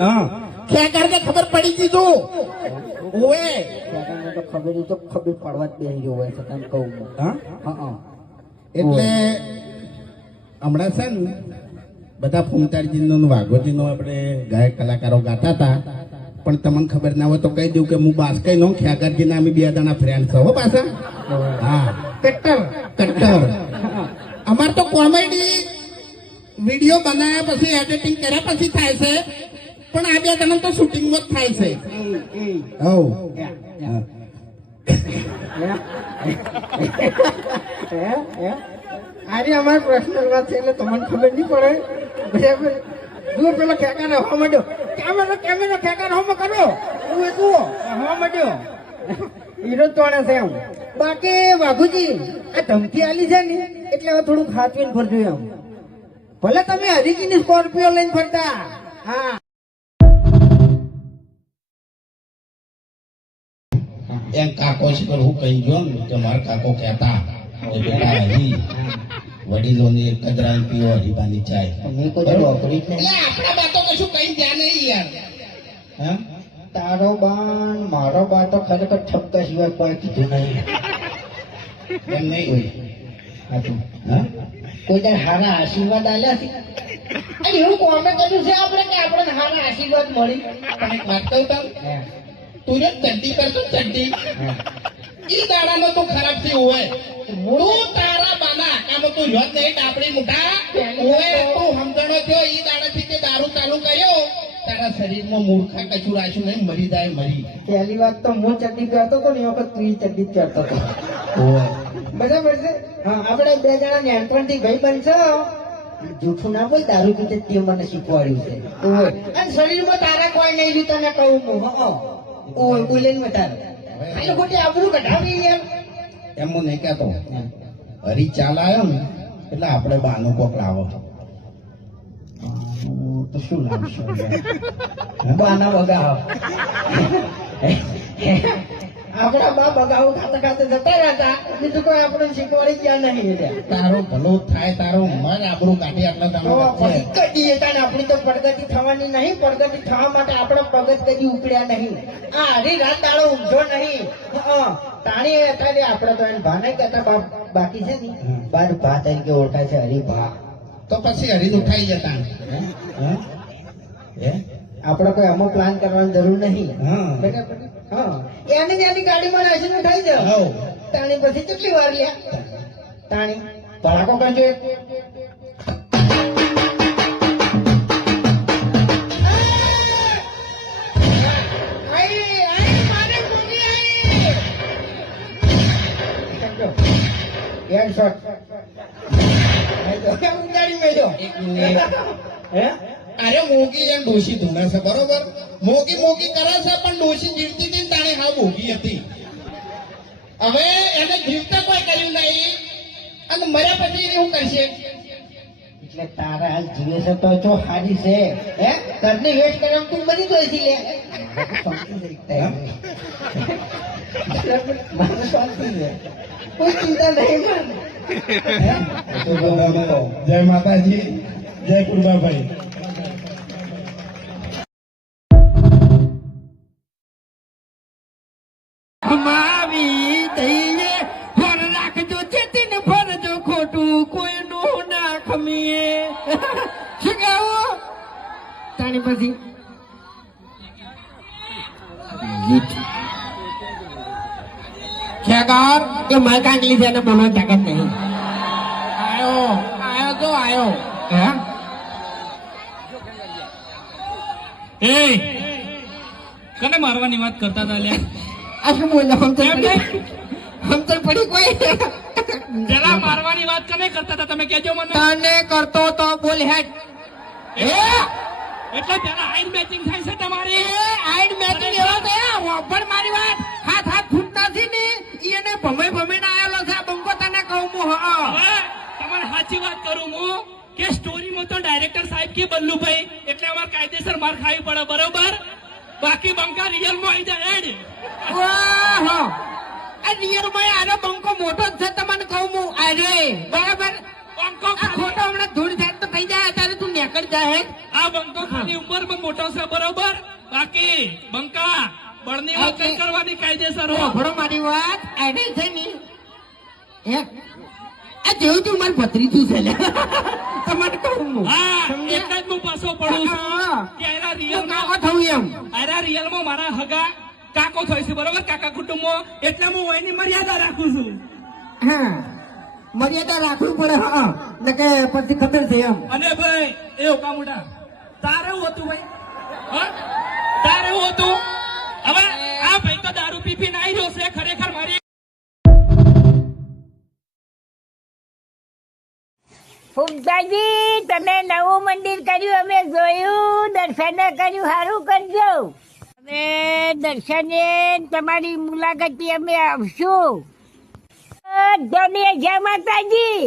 હા ખેગાર ને ખબર પડી દીધું ઓએ ખેગારને તો ખબર તો ખબર પડવા જ બેસી ગયો હોય છે તને કહું હું. હા હા એટલે હમણાં છે ને બધા ફૂમતાળજીનો ને વાઘોજીનો આપણે ગાયક કલાકારો ગાતા હતા પણ તમને ખબર ના હોય તો કહી દઉં કે હું બાસ્કઈ નો ખેગારજી ના અમે 2 જણા ફ્રેન્ડ છો હો પાછા હા કટ્ટર અમાર તો કોમેડી વિડીયો બનાવ્યા પછી એડિટિંગ કર્યા પછી થાય છે પણ આ 2 જણા તો શૂટિંગમાં જ થાય છે હવ આજે અમારે પર્સનલ વાત છે એટલે તમને ખબર નહીં પડે બરાબર જુઓ પેલો ખેકાર હવા માંડ્યો કેમેરો ખેકાર હવા કરો હું જુઓ હવા માંડ્યો હીરો તોડે છે એમ બાકી વાઘુજી આ ધમકી આલી છે ને એટલે હવે થોડું ખાતવીને ફરજો એમ ભલે તમે હરીજીની સ્કોર્પિયો લઈને ફરતા હા એમ કાકો છે હું કહી ગયો ને કે મારા કાકો કહેતા કે બેટા હરી વડીલોને એક જ રાન પીવો હરીબાની ચાય મેં કોઈ નોકરી જ નહીં આપણા બાતો કશું કઈ ધ્યાન નહીં યાર હા તારો બાન મારો બા તો ખરેખર ઠપકા સિવાય કોઈ કીધું નહીં એમ નહીં હોય હતું હા કોઈ તાર હારા આશીર્વાદ આલ્યા છે અરે એવું કોમે કર્યું છે આપણે કે આપણને હારા આશીર્વાદ મળી પણ એક વાત કહું તને તું જો ચડ્ડી કરતો ચડ્ડી ઈ દાડાનો તો ખરાબ થી હોય તું તારા બાના આકામાં તું જોત નહીં ડાપડી મુઠા હોય તું સમજણો થયો ઈ દાડાથી તે દારૂ ચાલુ કર્યો તારા શરીરમાં મૂર્ખા કચું રાખ્યું નહીં મરી જાય મરી પહેલી વાત તો હું ચડ્ડી કરતો હતો ને એ વખત તું ચડ્ડી જ કરતો હતો બરાબર છે હા આપણે 2 જણા નાનપણથી ભાઈ બનશો જૂઠું ના બોલ દારૂ પીતે તે મને શીખવાડ્યું છે અને શરીરમાં તારા કોઈ નહીં રહ્યું તને કહું હું હા ઓય બોલે ને તારે ખાલી ખોટી આબરૂ કઢાવી યાર એમ હું નહીં કહેતો હરી ચાલ આવ્યો ને એટલે આપણે બાનું કોક લાવો તો શું લાવશો બાના બગાવ આપણા બા બગાવ ખાતા ખાતા જતા રહેતા બીજું કોઈ આપણે શીખવાડી ગયા નહીં તારો ભલો થાય તારો મન આબરૂ કાઢી એટલે તમે કદી તાને આપણી તો પ્રગતિ થવાની નહીં પ્રગતિ થવા માટે આપણા પગત કદી ઉપડ્યા નહીં આ હરી રાત દાડો ઊંઘો નહીં તાણી અત્યારે આપણે તો એને ભા નહીં કહેતા બાકી છે ને બાર ભા તરીકે ઓળખાય છે હરિભા તો પછી હરીને ઉઠાઈ જતા આપણે કોઈ અમુક પ્લાન કરવાની જરૂર નહીં હા હા એને ત્યાંની ગાડીમાં નાખીને ઉઠાઈ જાવ તાણી પછી કેટલી વાર લ્યા તાણી ભડાકો કરજો અરે મોગી એમ ડોશી ધૂણે છે બરોબર મોગી મોગી કરે છે પણ ડોશી જીવતી હતી તાણે હા મોગી હતી હવે એને જીવતા કોઈ કર્યું નહીં અને મર્યા પછી એવું કરશે એટલે તારા હાલ જીવે છે તો જો હારી છે હે ઘરની વેટ કરવા તું બની ગઈ છે કોઈ ચિંતા નહીં જય માતાજી જય કુંભાભાઈ માવી દઈએ ફર રાખજો ચેતીન ફરજો ખોટું કોઈનું ના ખમીએ શું કહેવું તાણી પછી ગીત ખેગાર એ માર કાંગલી છે ને બોલવા તાકાત નહીં આયો તો આયો હે એ કને મારવાની વાત કરતા હતા લ્યા આ શું બોલ્યા હમ તો પડી કોઈ જરા મારવાની વાત કને કરતા હતા તમે કહેજો મને તને કરતો તો બોલ હેડ એ એટલે પેલા આઈન મેચિંગ થાય છે તમારી આઈડ મેચિંગ એવા ગયા રોબર મારી વાત હાથ ફૂટતા થી ને એને ભમે ના આવેલો છે આ બંકો તને કહું હું હવે તમારે સાચી વાત કરું હું કે સ્ટોરીમાં તો ડાયરેક્ટર સાહેબ કે બલ્લુભાઈ એટલે અમારે કાયદેસર માર ખાવી પડે બરોબર બાકી બંકા રિયલમાં આવી જાય હેડ વાહ આ રિયલમાં આનો બંકો મોટો જ છે તમને કહું હું અરે બરાબર બંકો આ ખોટો હમણાં ધૂળ થાય તો થઈ જાય અત્યારે તું નીકળ જાય આ આ બંકો ખાલી ઉંમરમાં મોટો છે બરોબર બાકી બંકા બળની વાત નહીં કરવાની કાયદેસર હો ભણો મારી વાત એને છે ને આ જેવું તું મારું ભત્રીજું છે લે તમારે કહું હું હા એટલે જ હું પાછો પડું છું હા. કે એના તો રિયલમાં કાકો થવું એમ અરે રિયલમાં મારા હગા કાકો થાય છે બરોબર કાકા કુટુંબમાં એટલે હું વયની મર્યાદા રાખું છું હા મર્યાદા રાખવું પડે હા ને કે પછી ખબર છે એમ અને ભાઈ એ કામુડા તારે એવું હતું ભાઈ હા તારે એવું હતું હવે આ ભાઈ તો દારૂ પી પીને આવી રહ્યો છે ખરેખર મારી ફૂમતાજી તમે નવું મંદિર કર્યું અમે જોયું દર્શન કર્યું સારું કરજો અમે દર્શને તમારી મુલાકાતે અમે આવશું ધન્ય જય માતાજી